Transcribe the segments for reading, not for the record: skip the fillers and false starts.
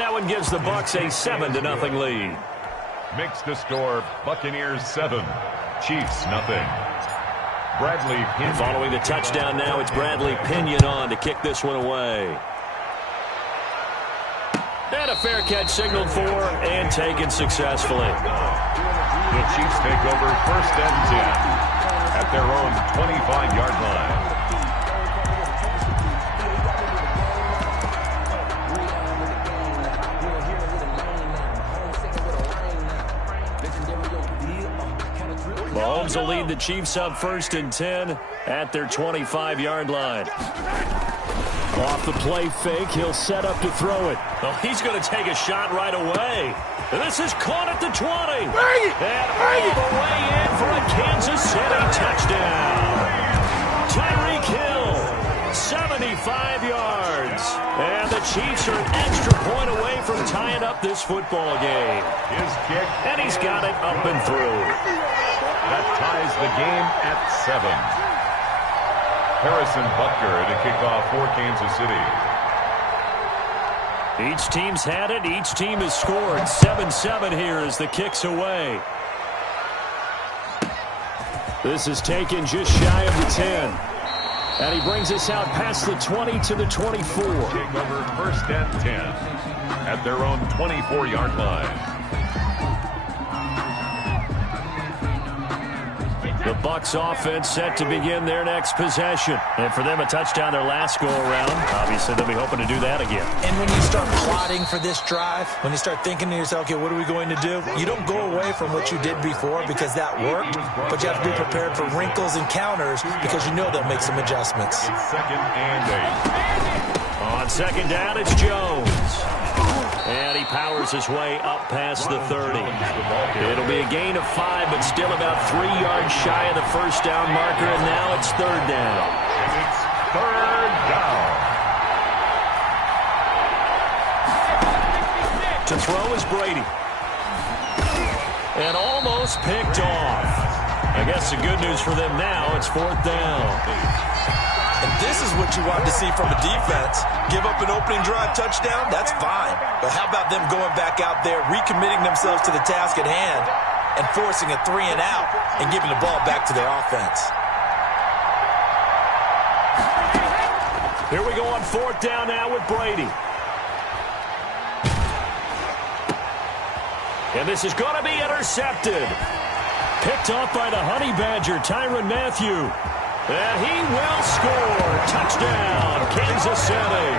that one gives the Bucs a 7-0 lead. Makes the score Buccaneers 7, Chiefs nothing. Bradley Pinion. Following the touchdown now, it's Bradley Pinion on to kick this one away. And a fair catch signaled for and taken successfully. The Chiefs take over 1st and 10 at their own 25-yard line. Mahomes will lead the Chiefs up 1st and 10 at their 25-yard line. Off the play fake, he'll set up to throw it. Oh, he's going to take a shot right away. This is caught at the 20. And all the way in for a Kansas City touchdown. Tyreek Hill, 75 yards. And the Chiefs are an extra point away from tying up this football game. His kick. And he's got it up and through. That ties the game at 7. Harrison Butker to kick off for Kansas City. Each team's had it. Each team has scored. 7-7 here as the kick's away. This is taken just shy of the 10. And he brings us out past the 20 to the 24. Take over 1st and 10 at their own 24-yard line. The Bucs offense set to begin their next possession. And for them, a touchdown their last go-around. Obviously, they'll be hoping to do that again. And when you start plotting for this drive, when you start thinking to yourself, okay, what are we going to do? You don't go away from what you did before because that worked, but you have to be prepared for wrinkles and counters because you know they'll make some adjustments. It's 2nd and 8. On 2nd down, it's Jones. And he powers his way up past the 30. It'll be a gain of 5, but still about 3 yards shy of the 1st down marker, and now it's 3rd down. And it's 3rd down. To throw is Brady. And almost picked off. I guess the good news for them now, it's 4th down. And this is what you want to see from a defense. Give up an opening drive touchdown, that's fine. But how about them going back out there, recommitting themselves to the task at hand, and forcing a 3 and out, and giving the ball back to their offense. Here we go on 4th down now with Brady. And this is going to be intercepted. Picked off by the Honey Badger, Tyrann Mathieu. And he will score. Touchdown, Kansas City.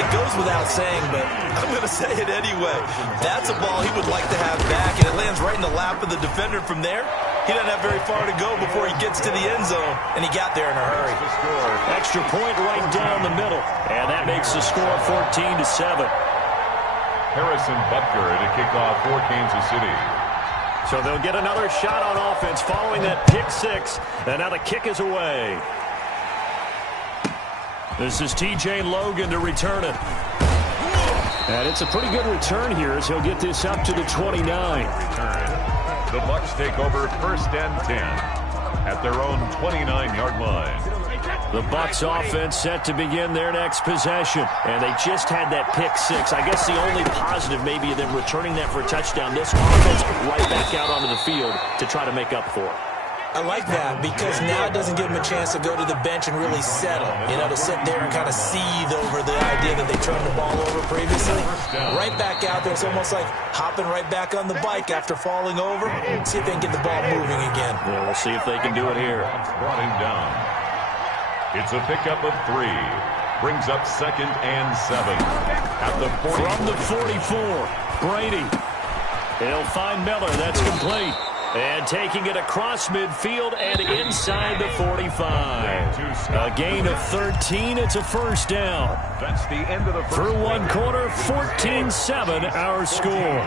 It goes without saying, but I'm going to say it anyway. That's a ball he would like to have back, and it lands right in the lap of the defender from there. He doesn't have very far to go before he gets to the end zone, and he got there in a hurry. Extra point right down the middle, and that makes the score 14-7. Harrison Butker to kick off for Kansas City. So they'll get another shot on offense following that pick 6, and now the kick is away. This is T.J. Logan to return it. And it's a pretty good return here as he'll get this up to the 29. The Bucs take over 1st and 10 at their own 29-yard line. The Bucs offense set to begin their next possession. And they just had that pick 6. I guess the only positive maybe of them returning that for a touchdown. This offense right back out onto the field to try to make up for it. I like that because now it doesn't give them a chance to go to the bench and really settle. You know, to sit there and kind of seethe over the idea that they turned the ball over previously. Right back out there, it's almost like hopping right back on the bike after falling over. See if they can get the ball moving again. Yeah, we'll see if they can do it here. Brought him down. It's a pickup of 3. Brings up 2nd and 7 at the 40. From the 44, Brady. He'll find Miller. That's complete. And taking it across midfield and inside the 45. A gain of 13. It's a 1st down. That's the end of the first. Through one quarter, 14-7 our score.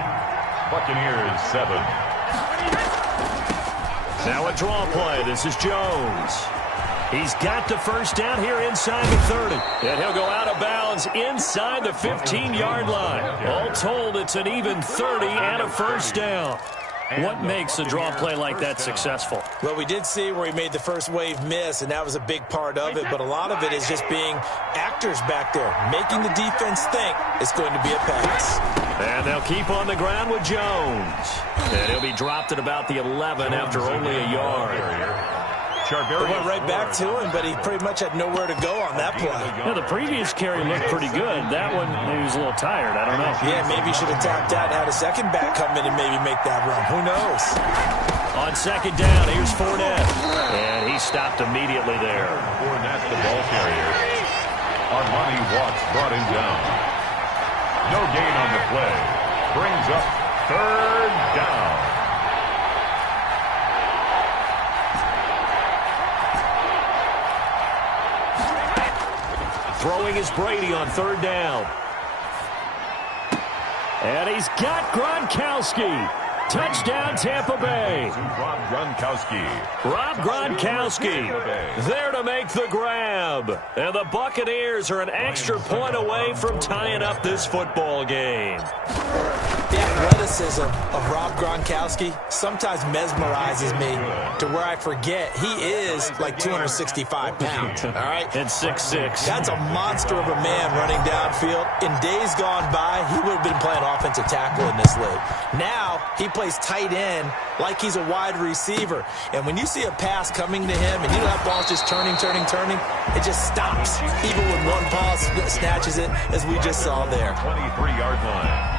Buccaneers 7. Now a draw play. This is Jones. He's got the 1st down here inside the 30. And he'll go out of bounds inside the 15-yard line. All told, it's an even 30 and a 1st down. What makes a draw play like that successful? Well, we did see where he made the first wave miss, and that was a big part of it. But a lot of it is just being actors back there, making the defense think it's going to be a pass. And they'll keep on the ground with Jones. And he'll be dropped at about the 11 after only a yard. It went right back to him, but he pretty much had nowhere to go on that play. Yeah, the previous carry looked pretty good. That one, maybe he was a little tired. I don't know. Yeah, maybe he should have tapped out and had a second back come in and maybe make that run. Who knows? On second down, here's Fournette. And he stopped immediately there. Fournette, the ball carrier. Armani Watts brought him down. No gain on the play. Brings up third down. Throwing is Brady on third down. And he's got Gronkowski. Touchdown, Tampa Bay. Rob Gronkowski. Rob Gronkowski there to make the grab. And the Buccaneers are an extra point away from tying up this football game. The athleticism of Rob Gronkowski sometimes mesmerizes me to where I forget he is like 265 pounds, all right? And 6'6". That's a monster of a man running downfield. In days gone by, he would have been playing offensive tackle in this league. Now, he plays tight end like he's a wide receiver. And when you see a pass coming to him and you know that ball's just turning, it just stops. Even when one paw snatches it, as we just saw there. 23-yard line.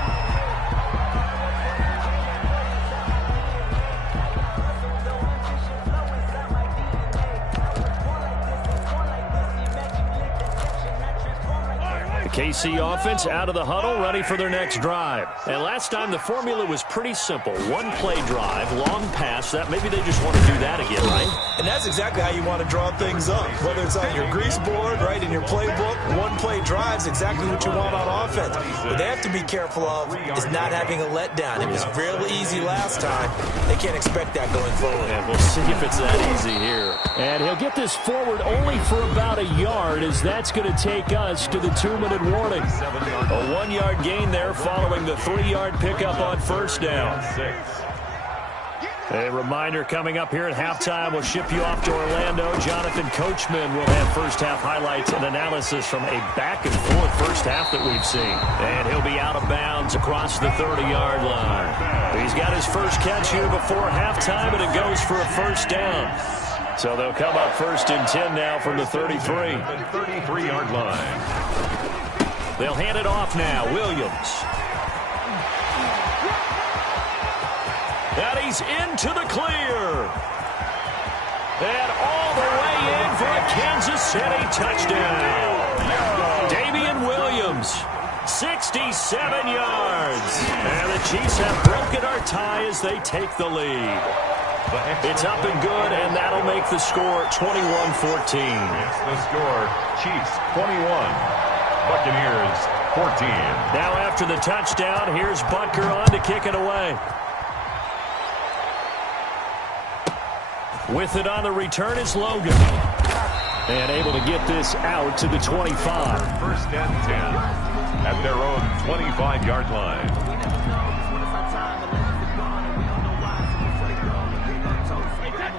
KC offense out of the huddle, ready for their next drive. And last time the formula was pretty simple. One play drive, long pass. That maybe they just want to do that again, right? And that's exactly how you want to draw things up. Whether it's on your grease board, right, in your playbook, one play drive is exactly what you want on offense. What they have to be careful of is not having a letdown. It was real easy last time. They can't expect that going forward. And we'll see if it's that easy here. And he'll get this forward only for about a yard, as that's going to take us to the 2-minute warning. A 1-yard gain there following the 3-yard pickup on first down. A reminder coming up here at halftime, we'll ship you off to Orlando. Jonathan Coachman will have first-half highlights and analysis from a back-and-forth first half that we've seen. And he'll be out of bounds across the 30-yard line. He's got his first catch here before halftime, and it goes for a first down. So they'll come up first and 10 now from the 33. The 33-yard line. They'll hand it off now. Williams. And he's into the clear. And all the way in for a Kansas City touchdown. Damian Williams, 67 yards. And the Chiefs have broken our tie as they take the lead. It's up and good, and that'll make the score 21-14. It's the score. Chiefs 21. Buccaneers 14. Now after the touchdown, here's Butker on to kick it away. With it on the return is Logan. And able to get this out to the 25. First and 10 at their own 25-yard line.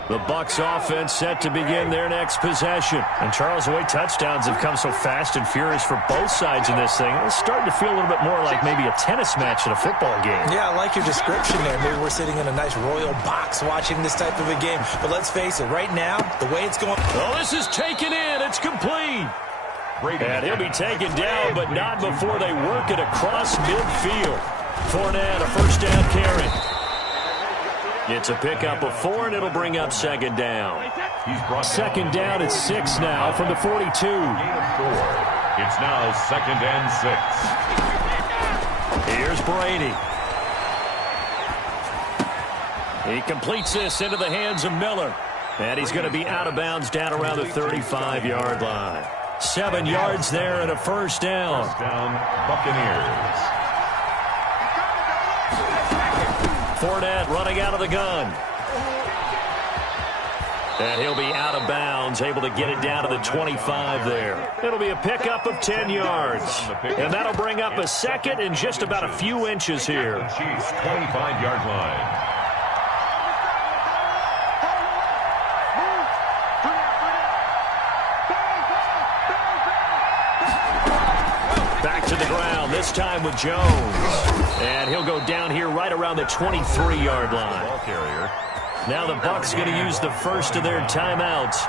The Bucs offense set to begin their next possession. And Charles, the way touchdowns have come so fast and furious for both sides in this thing, it's starting to feel a little bit more like maybe a tennis match in a football game. Yeah, I like your description there. Maybe we're sitting in a nice royal box watching this type of a game. But let's face it, right now, the way it's going... Oh, this is taken in. It's complete. And he'll be taken down, but not before they work it across midfield. Fournette, a first down carry. It's a pickup of 4, and it'll bring up second down. Second down at 6 now from the 42. It's now second and 6. Here's Brady. He completes this into the hands of Miller. And he's going to be out of bounds down around the 35-yard line. 7 yards there and a first down. First down, Buccaneers. Fournette running out of the gun. And he'll be out of bounds, able to get it down to the 25 there. It'll be a pickup of 10 yards. And that'll bring up a second and just about a few inches here. Chiefs 25-yard line. Back to the ground, this time with Jones. And he'll go down here right around the 23-yard line. Ball carrier. Now the Bucs going to use the first of their timeouts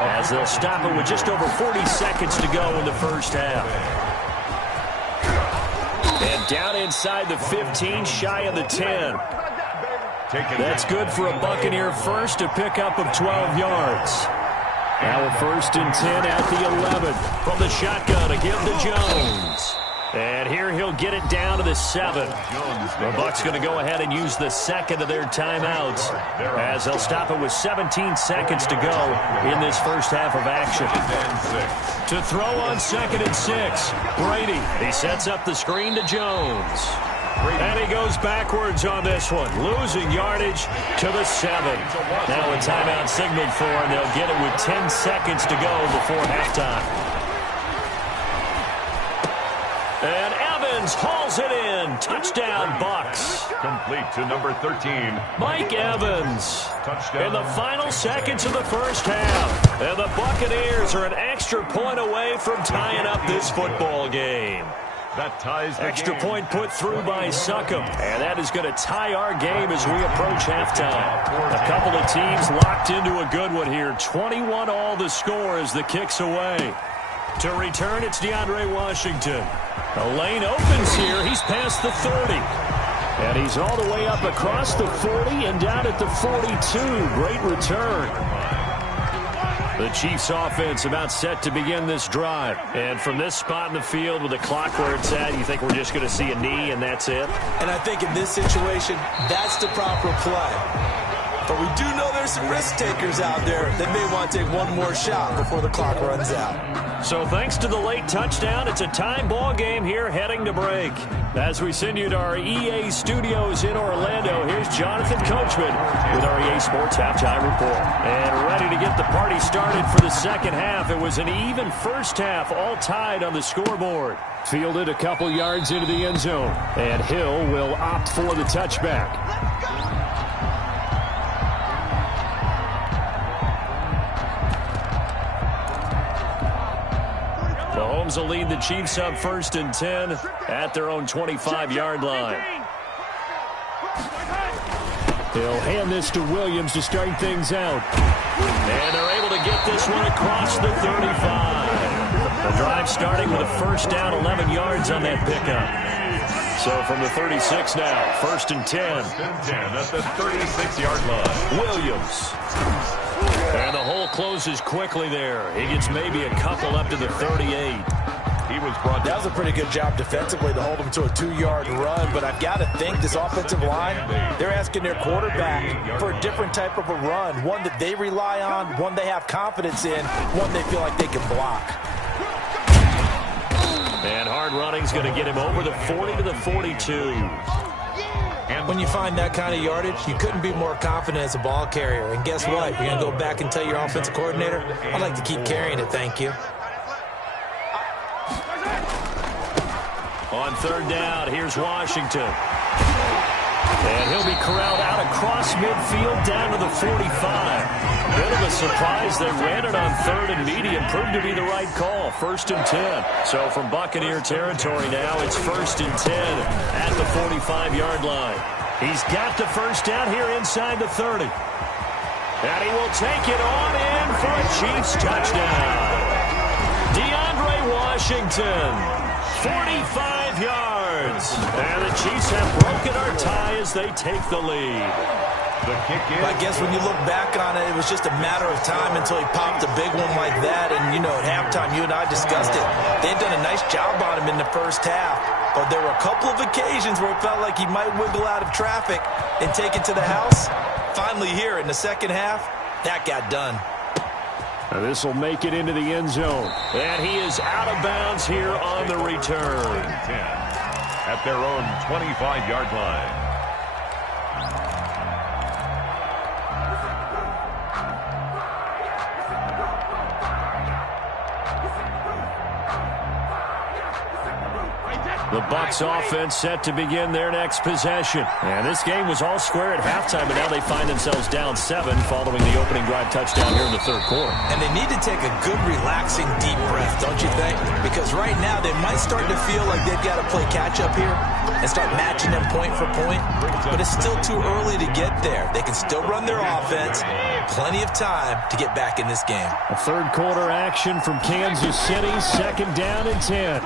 as they'll stop it with just over 40 seconds to go in the first half. And down inside the 15, shy of the 10. That's good for a Buccaneer first, a pickup of 12 yards. Now a first and 10 at the 11. From the shotgun, a give to Jones. And here he'll get it down to the 7. The Bucs going to go ahead and use the second of their timeouts as they'll stop it with 17 seconds to go in this first half of action. To throw on 2nd and 6, Brady. He sets up the screen to Jones. And he goes backwards on this one, losing yardage to the 7. Now a timeout signaled for, and they'll get it with 10 seconds to go before halftime. And Evans hauls it in. Touchdown, Bucs. Complete to number 13. Mike Evans. Touchdown. In the final seconds of the first half. And the Buccaneers are an extra point away from tying up this football game. That ties the extra game. point put through by Succop. And that is going to tie our game as we approach halftime. A couple of teams locked into a good one here. 21 all the score as the kick's away. To return, it's DeAndre Washington. The lane opens here. He's past the 30. And he's all the way up across the 40 and down at the 42. Great return. The Chiefs offense about set to begin this drive. And from this spot in the field with the clock where it's at, you think we're just going to see a knee and that's it? And I think in this situation, that's the proper play. But we do know there's some risk takers out there that may want to take one more shot before the clock runs out. So thanks to the late touchdown, it's a time ball game here heading to break. As we send you to our EA studios in Orlando, here's Jonathan Coachman with our EA Sports Halftime Report. And ready to get the party started for the second half. It was an even first half, all tied on the scoreboard. Fielded a couple yards into the end zone. And Hill will opt for the touchback. Mahomes will lead the Chiefs up 1st and 10 at their own 25-yard line. He'll hand this to Williams to start things out. And they're able to get this one across the 35. The drive starting with a first down, 11 yards on that pickup. So from the 36 now, 1st and 10. 10 at the 36-yard line. Williams. And the hole closes quickly there. He gets maybe a couple up to the 38. He was brought down. That was a pretty good job defensively to hold him to a 2-yard run. But I've got to think this offensive line, they're asking their quarterback for a different type of a run. One that they rely on, one they have confidence in, one they feel like they can block. And hard running's going to get him over the 40 to the 42. When you find that kind of yardage, you couldn't be more confident as a ball carrier. And guess what? You're going to go back and tell your offensive coordinator, I'd like to keep carrying it, thank you. On 3rd down, here's Washington. And he'll be corralled out across midfield down to the 45. Bit of a surprise they ran it on 3rd and medium. Proved to be the right call. 1st and 10. So from Buccaneer territory now, it's 1st and 10 at the 45-yard line. He's got the first down here inside the 30. And he will take it on in for a Chiefs touchdown. DeAndre Washington, 45 yards. And the Chiefs have broken our tie as they take the lead. The kick in. I guess when you look back on it, it was just a matter of time until he popped a big one like that. And, you know, at halftime, you and I discussed it. They had done a nice job on him in the first half. But there were a couple of occasions where it felt like he might wiggle out of traffic and take it to the house. Finally here in the second half, that got done. Now this will make it into the end zone. And he is out of bounds here on the return. 10 at their own 25-yard line. The Bucs offense set to begin their next possession. And this game was all square at halftime, but now they find themselves down 7 following the opening drive touchdown here in the third quarter. And they need to take a good, relaxing, deep breath, don't you think? Because right now they might start to feel like they've got to play catch-up here and start matching them point for point. But it's still too early to get there. They can still run their offense. Plenty of time to get back in this game. A third quarter action from Kansas City, 2nd down and 10.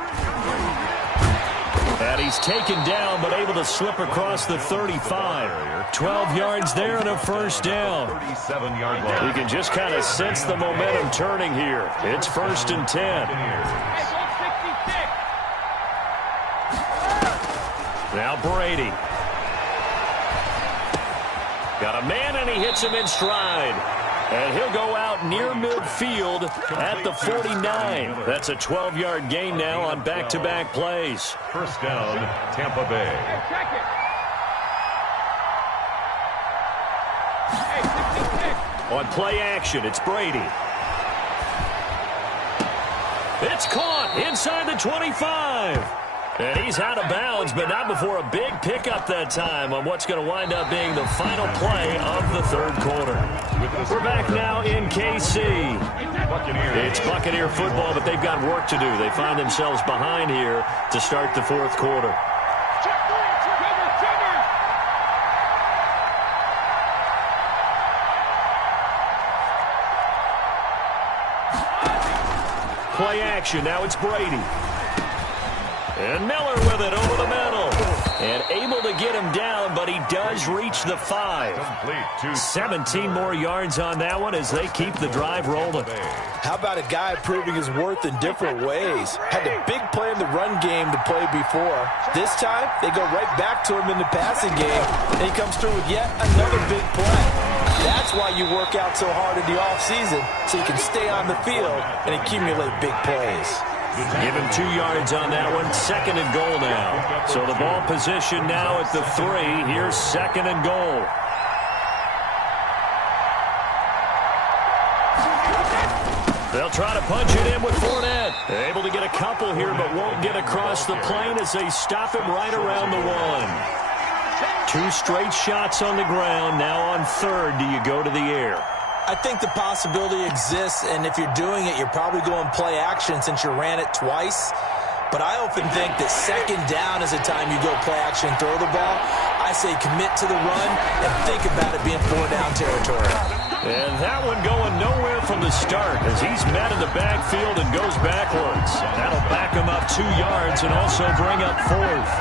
And he's taken down, but able to slip across the 35. 12 yards there and a first down. 37-yard line. You can just kind of sense the momentum turning here. It's 1st and 10. Now Brady. Got a man, and he hits him in stride. And he'll go out near midfield at the 49. That's a 12-yard gain now on back-to-back plays. First down, Tampa Bay. On play action, it's Brady. It's caught inside the 25. And he's out of bounds, but not before a big pickup that time on what's going to wind up being the final play of the third quarter. We're back now in KC. It's Buccaneer football, but they've got work to do. They find themselves behind here to start the fourth quarter. Play action, now it's Brady. And Miller with it over the middle. And able to get him down, but he does reach the 5. 17 more yards on that one as they keep the drive rolling. How about a guy proving his worth in different ways? Had a big play in the run game to play before. This time, they go right back to him in the passing game. And he comes through with yet another big play. That's why you work out so hard in the offseason, so you can stay on the field and accumulate big plays. Give him 2 yards on that one. 2nd and goal now. So the ball position now at the 3. Here's 2nd and goal. They'll try to punch it in with Fournette. Able to get a couple here, but won't get across the plane as they stop him right around the 1. 2 straight shots on the ground. Now on 3rd, do you go to the air? I think the possibility exists, and if you're doing it, you're probably going play action since you ran it twice. But I often think that 2nd down is the time you go play action and throw the ball. I say commit to the run and think about it being 4-down territory. And that one going nowhere from the start as he's met in the backfield and goes backwards. That'll back him up 2 yards and also bring up 4th.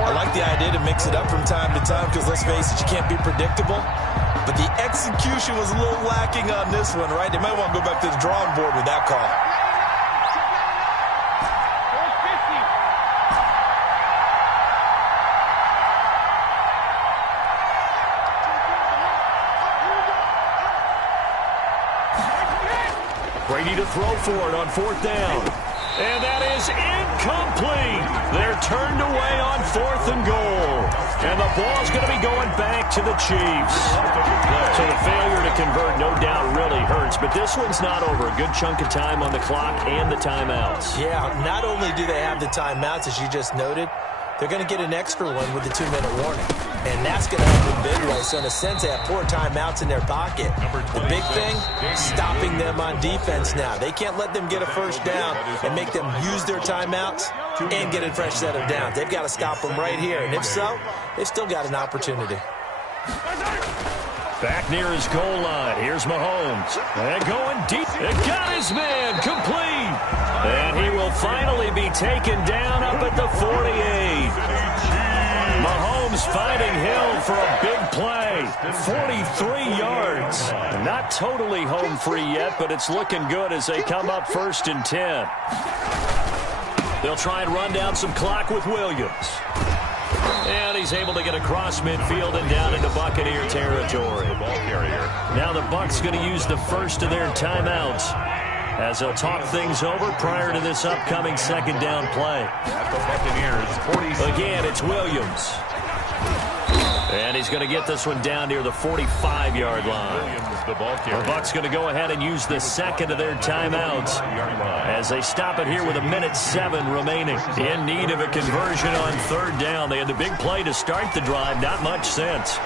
I like the idea to mix it up from time to time because, let's face it, you can't be predictable. But the execution was a little lacking on this one, right? They might want to go back to the drawing board with that call. Brady to throw for it on 4th down. And that is incomplete. They're turned away on 4th and goal. And the ball's going to be going back to the Chiefs. So the failure to convert no doubt really hurts. But this one's not over. A good chunk of time on the clock and the timeouts. Yeah, not only do they have the timeouts, as you just noted, they're going to get an extra one with the 2-minute warning. And that's going to help in big way. So in a sense, they have 4 timeouts in their pocket. The big thing, stopping them on defense now. They can't let them get a first down and make them use their timeouts and get a fresh set of downs. They've got to stop them right here. And if so, they've still got an opportunity. Back near his goal line. Here's Mahomes. And going deep. It got his man complete. And he will finally be taken down up at the 48. Mahomes finding Hill for a big play. 43 yards. Not totally home free yet, but it's looking good as they come up 1st and 10. They'll try and run down some clock with Williams. And he's able to get across midfield and down into Buccaneer territory. Now the Bucs going to use the first of their timeouts as they'll talk things over prior to this upcoming 2nd down play. Again, it's Williams. And he's going to get this one down near the 45-yard line. The Bucs going to go ahead and use the second of their timeouts as they stop it here with 1:07 remaining. In need of a conversion on third down. They had the big play to start the drive. Not much since.